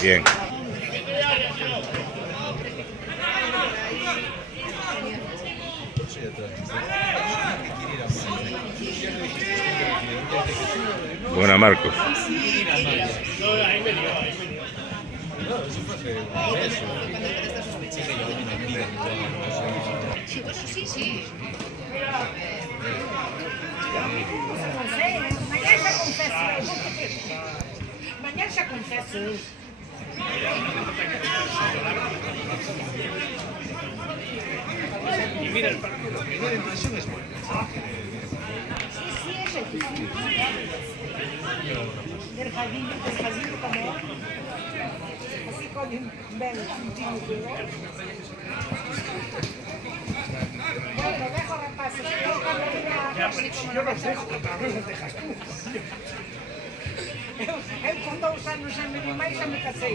Bien. Buena, Marcos. Sí, sí. Mañana se confessa. Y mira el partido, la primera impresión es buena. Del jardín como así con un bel sentido. Bueno, dejo rapazes. Ya, pero si yo los dejo, tal vez los dejas tú. Eu con 2 anos xa me máis xa me casei.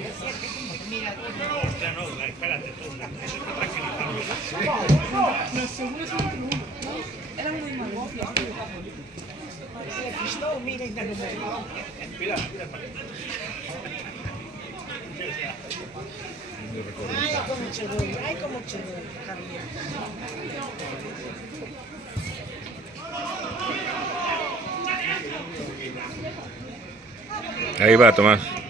Mira, Hostia, no, espérate tú. Eso es para tranquilizarme. los seguros eran moi malos. Se fistó, mira, ainda non me Mira, mira para aquí. Ai, como che doy, Javier. Ahí va, Tomás.